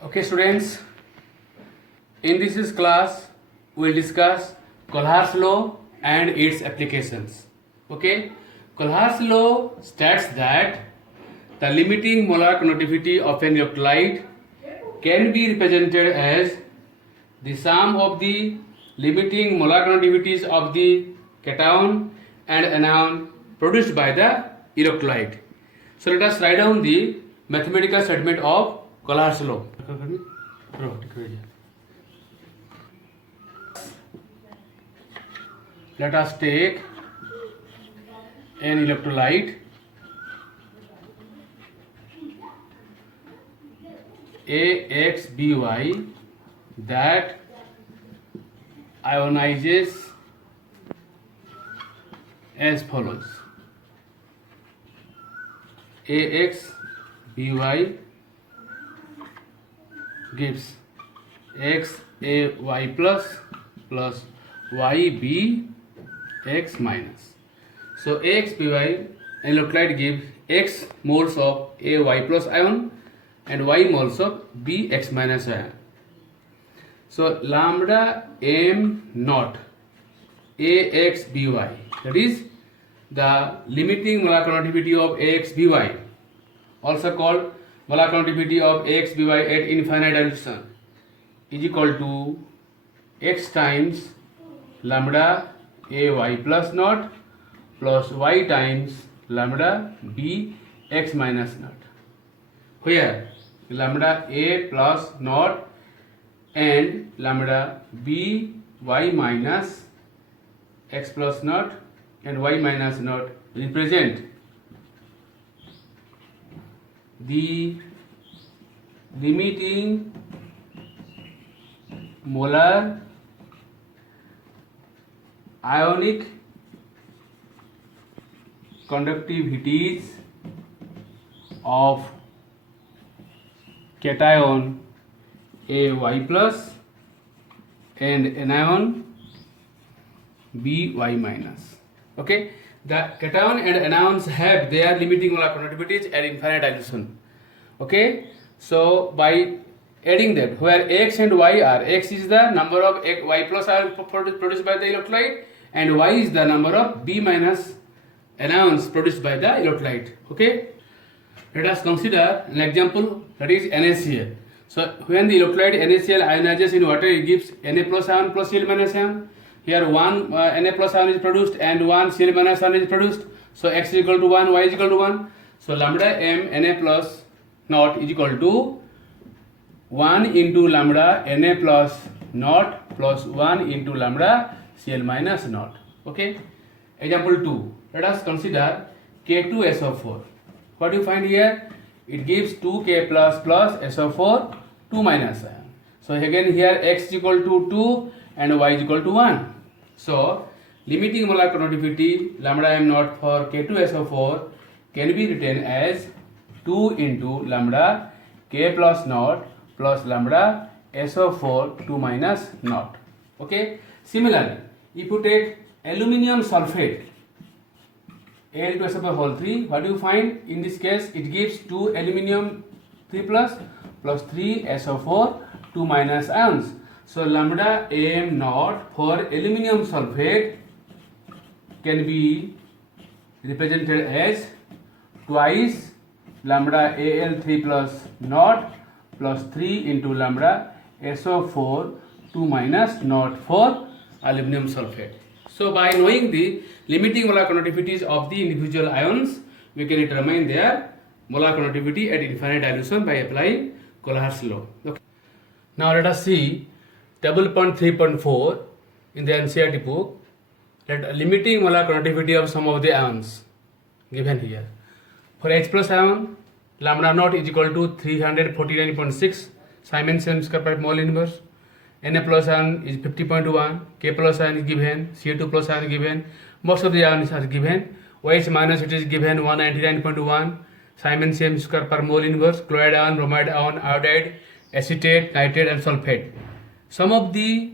Okay, students, in this class we'll discuss Kohl's law and its applications. Okay, Kohl's law states that the limiting molar conductivity of an electrolyte can be represented as the sum of the limiting molar conductivities of the cation and anion produced by the electrolyte. So let us write down the mathematical statement of Kohl's law. Let us take an electrolyte AXBY that ionizes as follows. AXBY gives XAY plus YB X minus. So AXBY electrolyte gives X moles of AY plus ion and Y moles of BX minus ion. So lambda M naught AXBY, that is the limiting molar conductivity of AXBY, also called molar conductivity of AXBY at infinite dilution, is equal to X times lambda AY plus naught plus Y times lambda B X minus naught, where lambda A plus naught and lambda B Y minus X plus naught and Y minus naught represent the limiting molar ionic conductivities of cation AY plus and anion BY minus. Okay, the cation and anions have their limiting molar conductivities at infinite dilution. Okay, so by adding that, where X and Y are, X is the number of Y plus ion produced by the electrolyte and Y is the number of B minus anions produced by the electrolyte. Okay, let us consider an example, that is NaCl. So when the electrolyte NaCl ionizes in water, it gives Na plus ion plus Cl minus ion. Here one Na plus ion is produced and one Cl minus ion is produced. So X is equal to 1, Y is equal to 1. So lambda M Na plus naught is equal to 1 into lambda Na plus naught plus 1 into lambda Cl minus naught. Okay. Example 2. Let us consider K2SO4. What do you find here? It gives 2K plus plus SO4 2 minus ion. So again here X is equal to 2 and Y is equal to 1. So limiting molar conductivity lambda M naught for K2SO4 can be written as 2 into lambda K plus naught plus lambda SO4 2 minus naught. Okay. Similarly, if you take aluminium sulfate Al2SO4 whole 3, what do you find? In this case, it gives 2 aluminium 3 plus 3 SO4 2 minus ions. So lambda M naught for aluminium sulfate can be represented as twice lambda Al3 plus naught plus 3 into lambda SO4 2 minus naught for aluminum sulfate. So by knowing the limiting molar conductivities of the individual ions, we can determine their molar conductivity at infinite dilution by applying Kohl's law. Okay. Now let us see table point 3.4 in the NCERT book. Let limiting molar conductivity of some of the ions given here. For H plus ion, lambda naught is equal to 349.6 Siemens square per mole inverse. Na plus ion is 50.1, K plus ion is given, Ca2 plus ion is given, most of the ions are given. OH minus it is given 199.1 Siemens square per mole inverse, chloride ion, bromide ion, iodide, acetate, nitrate and sulfate. Some of the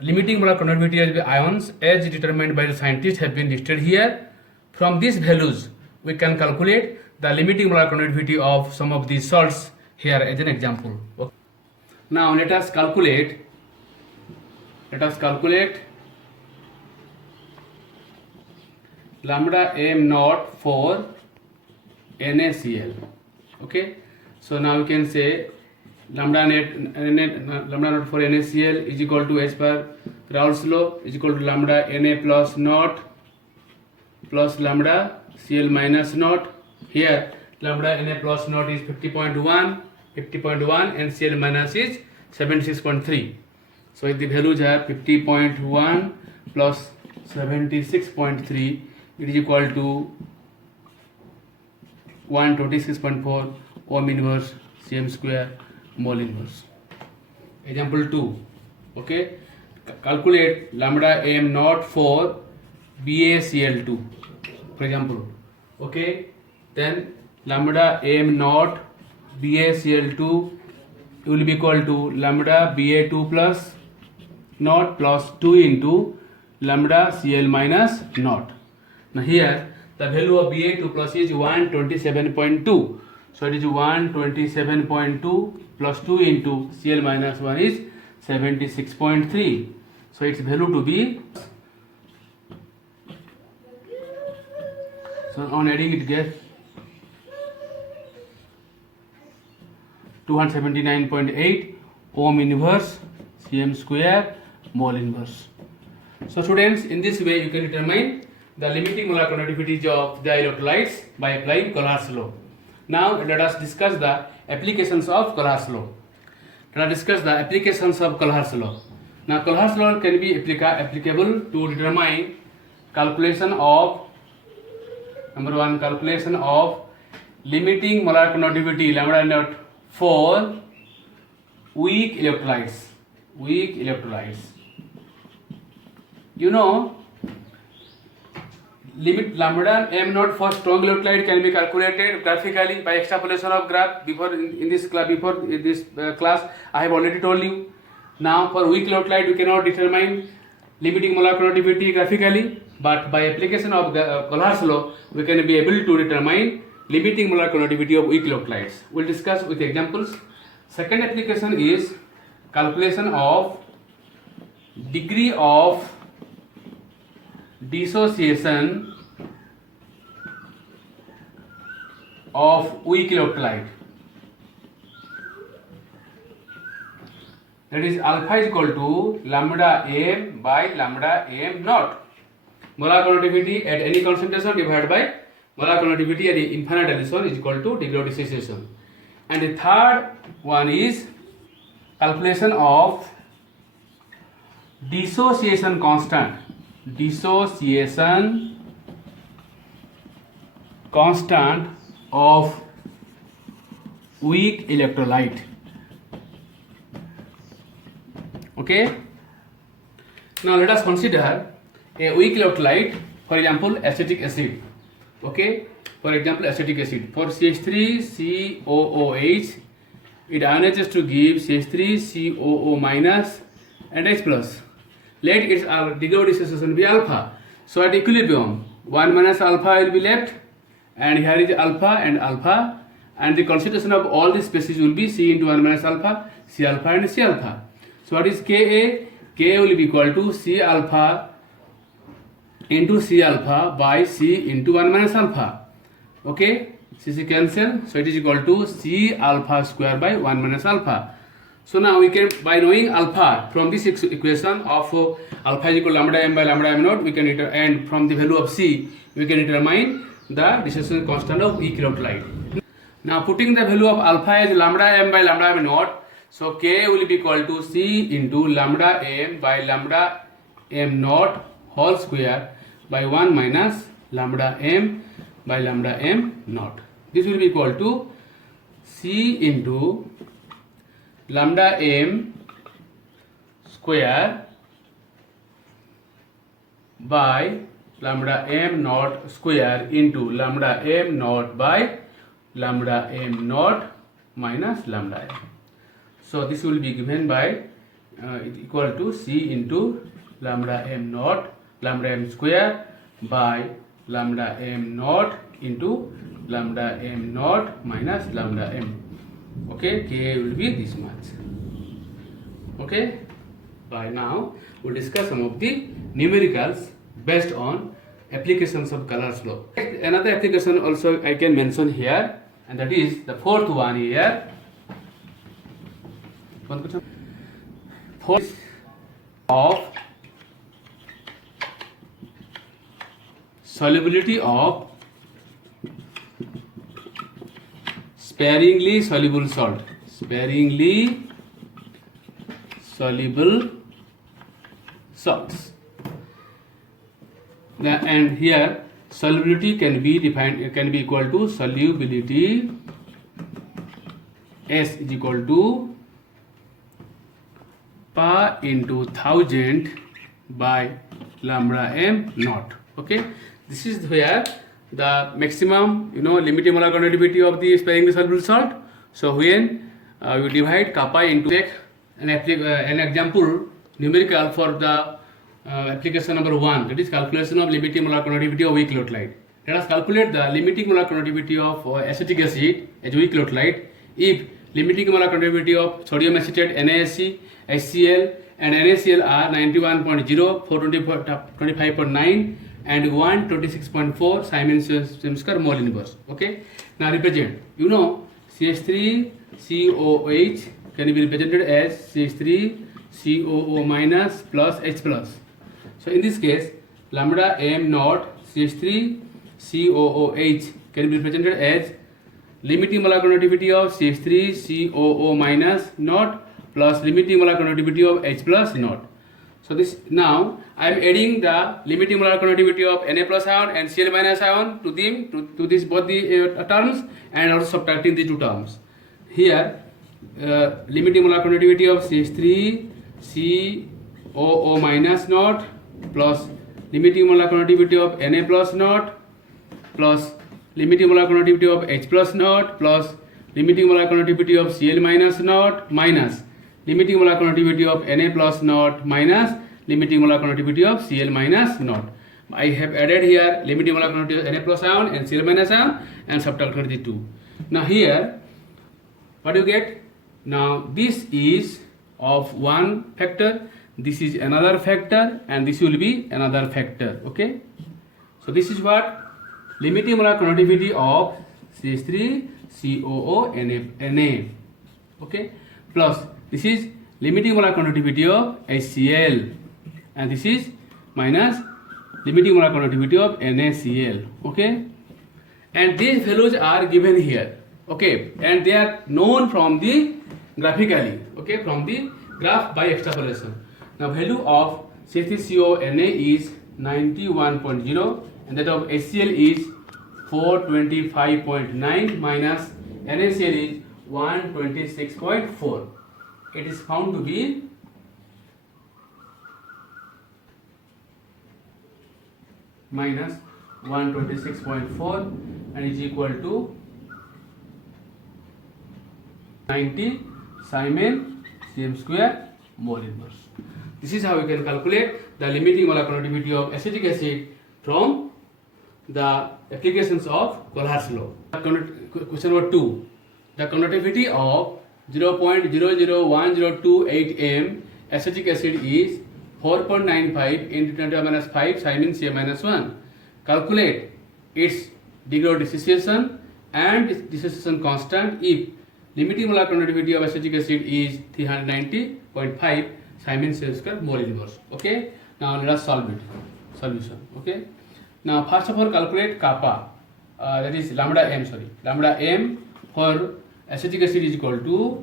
limiting molar conductivity of the ions as determined by the scientists have been listed here. From these values we can calculate the limiting molar conductivity of some of these salts here as an example. Now let us calculate lambda m naught for NaCl. Okay, so now we can say lambda naught for NaCl is equal to, as per Raoult's law, is equal to lambda Na plus naught plus lambda Cl minus naught. Here lambda Na plus naught is 50.1 and Cl minus is 76.3. So if the values are 50.1 plus 76.3, it is equal to 126.4 ohm inverse Cm square mole inverse. Example 2. Okay, calculate lambda m naught for BaCl2, for example. Okay, then lambda m naught BaCl2 will be equal to lambda Ba2 plus naught plus 2 into lambda Cl minus naught. Now here the value of Ba2 plus is 127.2. So it is 127.2 plus 2 into Cl minus 1 is 76.3. So its value to be, so on adding it gets 279.8 ohm inverse Cm square mole inverse. So students, in this way you can determine the limiting molar conductivities of the electrolytes by applying Collard's law. Now let us discuss the applications of Collard's law. Now Collard's law can be applicable to determine calculation of, number 1, calculation of limiting molar conductivity lambda naught for weak electrolytes. You know, limit lambda m naught for strong electrolyte can be calculated graphically by extrapolation of graph. Before this class I have already told you. Now for weak electrolyte we cannot determine limiting molar conductivity graphically, but by application of Collard's law we can be able to determine limiting molar conductivity of weak electrolytes. We'll discuss with examples. Second application is calculation of degree of dissociation of weak electrolyte. That is alpha is equal to lambda m by lambda m naught. Molar conductivity at any concentration divided by molar conductivity at infinite dilution is equal to degree of dissociation. And the third one is calculation of dissociation constant of weak electrolyte. Okay, now let us consider a weak electrolyte, for example acetic acid. Okay, for example acetic acid, for CH3COOH it ionizes to give CH3COO minus and H plus. Let its degree of dissociation be alpha. So at equilibrium 1 minus alpha will be left, and here is alpha, and the concentration of all the species will be C into 1 minus alpha, C alpha and C alpha. So what is Ka? Ka will be equal to C alpha into C alpha by C into 1 minus alpha. Okay, C cancel, so it is equal to C alpha square by 1 minus alpha. So now we can, by knowing alpha from this equation of alpha is equal to lambda m by lambda m naught, we can and from the value of C we can determine the dissociation constant of weak electrolyte. Now putting the value of alpha as lambda m by lambda m naught, so K will be equal to C into lambda m by lambda m naught whole square by 1 minus lambda m by lambda m naught. This will be equal to C into lambda m square by lambda m naught square into lambda m naught by lambda m naught minus lambda m. So this will be given by equal to C into lambda m naught, lambda m square by lambda m naught into lambda m naught minus lambda m. Okay, K will be this much. Okay. By now we'll discuss some of the numericals based on applications of Collar's law. Another application also I can mention here, and that is the fourth one here. Fourth of solubility of sparingly soluble salt. Sparingly soluble salts. And here solubility can be defined, it can be equal to solubility S is equal to Pa into 1000 by lambda m naught. Okay, this is where the maximum limiting molar conductivity of the sparingly soluble salt. So when we divide kappa into, take an example numerical for the application number 1, that is calculation of limiting molar conductivity of weak electrolyte. Let us calculate the limiting molar conductivity of acetic acid as weak electrolyte if limiting molar conductivity of sodium acetate, NaSC, HCl and NaCl are 91.0, 425.9 and 126.4 Siemens mole inverse. Okay, now represent, CH3COOH can be represented as CH3COO minus plus H plus. So in this case, lambda m naught CH3COOH can be represented as limiting molar conductivity of CH3COO minus naught plus limiting molar conductivity of H plus naught. So this, now I am adding the limiting molar conductivity of Na plus ion and Cl minus ion to them, to this both the terms, and also subtracting the two terms. Here limiting molar conductivity of CH3COO minus naught plus limiting molar conductivity of Na plus naught plus limiting molar conductivity of H plus naught plus limiting molar conductivity of Cl minus naught minus limiting molar conductivity of Na plus naught minus limiting molar conductivity of Cl minus naught. I have added here limiting molar conductivity of Na plus ion and Cl minus ion and subtracted the two. Now here what do you get? Now this is of one factor, this is another factor, and this will be another factor. Okay, so this is what limiting molar conductivity of CH3COO Na. Okay, plus this is limiting molar conductivity of HCl, and this is minus limiting molar conductivity of NaCl. Okay, and these values are given here. Okay, and they are known from the graphically. Okay, from the graph by extrapolation. Now value of CH3COO Na is 91.0 and that of HCl is 425.9 minus NaCl is 126.4. It is found to be minus 126.4 and is equal to 90 Siemens cm square mole inverse. This is how we can calculate the limiting molar conductivity of acetic acid from the applications of Collar's law. Question number 2. The conductivity of 0.001028 m acetic acid is 4.95 into 10 to the minus 5 Siemens Cm minus 1. Calculate its degree of dissociation and dissociation constant if limiting molar conductivity of acetic acid is 390.5 Siemens square mole inverse. Okay, now let us solve it. Solution. Okay, now first of all calculate kappa, that is lambda m. Lambda m for acetic acid is equal to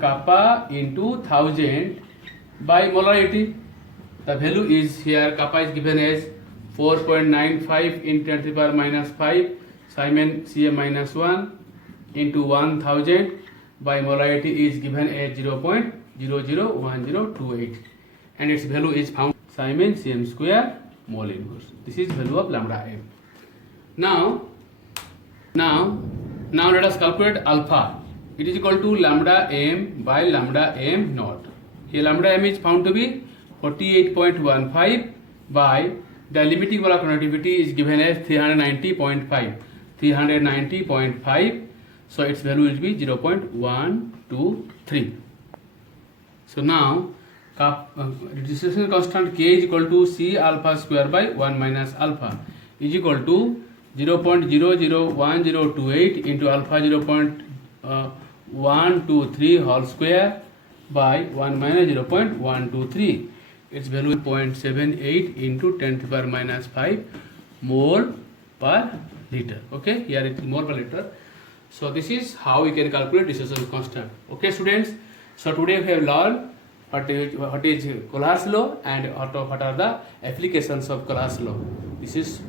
kappa into 1000 by molarity. The value is here, kappa is given as 4.95 into 10 to the power minus 5 Siemens Cm minus 1 into 1000 by molarity is given as 0.001028 and its value is found Siemens Cm square mole inverse. This is value of lambda m. Now let us calculate alpha. It is equal to lambda m by lambda m naught. Here lambda m is found to be 48.15 by the limiting molar conductivity is given as 390.5. So its value will be 0.123. So now dissociation constant K is equal to C alpha square by 1 minus alpha is equal to 0.001028 into alpha 0.123 whole square by 1 minus 0.123. Its value is 0.78 into 10 to the power minus 5 mole per liter. Okay, here it is mole per liter. So this is how we can calculate dissociation constant. Okay, students. So today we have learned what is Collard's law and what are the applications of Collard's law. This is